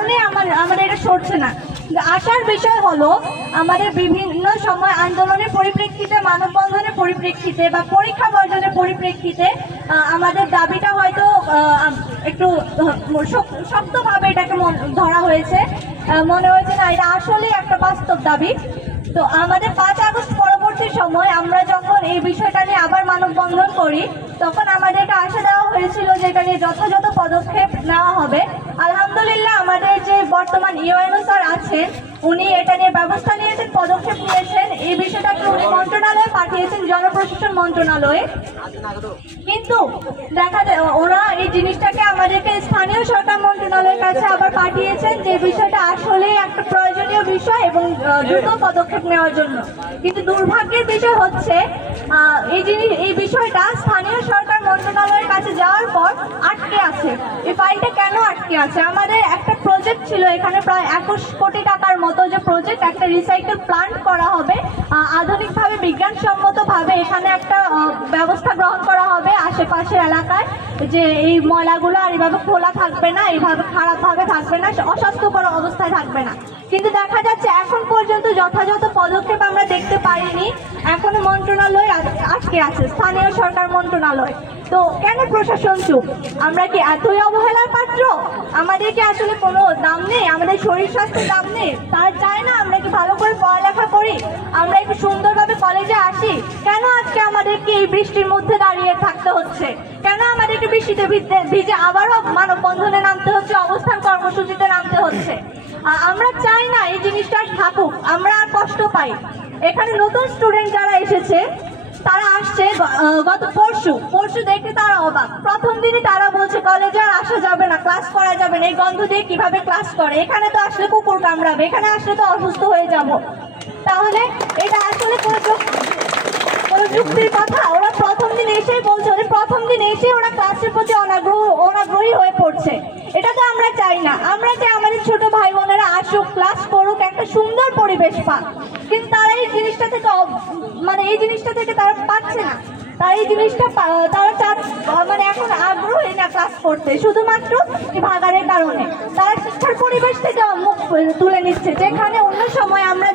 কারণে আমাদের এটা সরছে না। আসার বিষয় হলো আমাদের বিভিন্ন সময় আন্দোলনের পরিপ্রেক্ষিতে, মানববন্ধনের পরিপ্রেক্ষিতে বা পরীক্ষা বর্জনের পরিপ্রেক্ষিতে আমাদের দাবিটা হয়তো একটু শক্তভাবে এটাকে ধরা হয়েছে, মনে হয়েছে না এটা আসলেই একটা বাস্তব দাবি। তো আমাদের 5 আগস্ট পরবর্তী সময় আমরা যখন এই বিষয়টা নিয়ে আবার মানববন্ধন করি, তখন আমাদেরকে আশা দেওয়া হয়েছিল যে এটা নিয়ে যথাযথ পদক্ষেপ নেওয়া হবে। আলহামদুলিল্লাহ, আমাদের যে বর্তমান ইউএনও স্যার আছেন, উনি এটা নিয়ে ব্যবস্থা নিয়েছেন, পদক্ষেপ নিয়েছেন। এই বিষয়টাকে উনি মন্ত্রণালয়ে পাঠিয়েছেন, জনপ্রশাসন মন্ত্রণালয়ে। কিন্তু দেখা যায় ওরা এই জিনিসটাকে আমাদেরকে স্থানীয় সরকার মন্ত্রণালয়ের কাছে আবার পাঠিয়েছেন, যে বিষয়টা আসলেই একটা প্রয়োজনীয় বিষয় এবং দ্রুত পদক্ষেপ নেওয়ার জন্য। কিন্তু দুর্ভাগ্যের বিষয় হচ্ছে এই বিষয়টা স্থানীয় সরকার মন্ত্রণালয়ের কাছে যাওয়ার পর আটকে আছে। এই ফাইলটা কেন আটকে আছে? আমাদের একটা প্রজেক্ট ছিল, এখানে প্রায় 21 কোটি টাকার মতো যে প্রজেক্ট, একটা রিসাইকেল প্লান্ট করা হবে আধুনিকভাবে, বিজ্ঞানসম্মতভাবে এখানে একটা ব্যবস্থা গ্রহণ করা হবে আশেপাশের এলাকায়, যে এই ময়লাগুলো আর এইভাবে খোলা থাকবে না, এইভাবে খারাপভাবে থাকবে না, অস্বাস্থ্যকর অবস্থায় থাকবে না। কিন্তু দেখা যাচ্ছে এখন পর্যন্ত যথাযথ পদক্ষেপ আমরা দেখতে পাইনি। এখনো মন্ত্রণালয় আটকে আছে, স্থানীয় সরকার মন্ত্রণালয়। তো কেন প্রশাসন চুপ? আমরা কি এতই অবহেলার পাত্র? আমাদের কি আসলে কোনো দাম নেই? আমাদের শরীর স্বাস্থ্যের দাম নেই? তারা চায় না আমরা কি ভালো করে পড়ালেখা করি, আমরা একটু সুন্দরভাবে কলেজে আসি? কেন আজকে আমাদেরকে এই বৃষ্টির মধ্যে দাঁড়িয়ে থাকতে হচ্ছে? কেন আমাদেরকে বৃষ্টিতে ভিজে আবারও মানববন্ধনে নামতে হচ্ছে, অবস্থান কর্মসূচিতে নামতে হচ্ছে? আমরা চাই না এই জিনিসটা থাকুক, আমরা আর কষ্ট পাই। এখানে নতুন স্টুডেন্ট যারা এসেছে, তারা আসছে গত পরশু দেখে তারা অবাক। প্রথম দিনই তারা বলছে কলেজে আর আসা যাবে না, ক্লাস করা যাবে না, এই গন্ধ দিয়ে কিভাবে ক্লাস করে, এখানে তো আসলে কুকুর কামড়াবে, এখানে আসলে তো অসুস্থ হয়ে যাব। তাহলে এটা আসলে কোনো যুক্তির কথা? ওরা প্রথম দিন এসেই বলছে, প্রথম দিন এসে ওরা ক্লাসের প্রতি অনাগ্রহী হয়ে পড়ছে। এটা তো আমরা চাই না। আমরা চাই আমাদের ছোট ভাই বোনেরা আসুক, ক্লাস করুক, একটা সুন্দর পরিবেশ পাক। কিন্তু তারা এই জিনিসটা থেকে তারা পাচ্ছে না। তারা এই জিনিসটা এখন আগ্রহী না ক্লাস করতে, শুধুমাত্র ভাগাড়ের কারণে। তারা শিক্ষার পরিবেশ থেকে মুখ তুলে নিচ্ছে, যেখানে অন্য সময় আমরা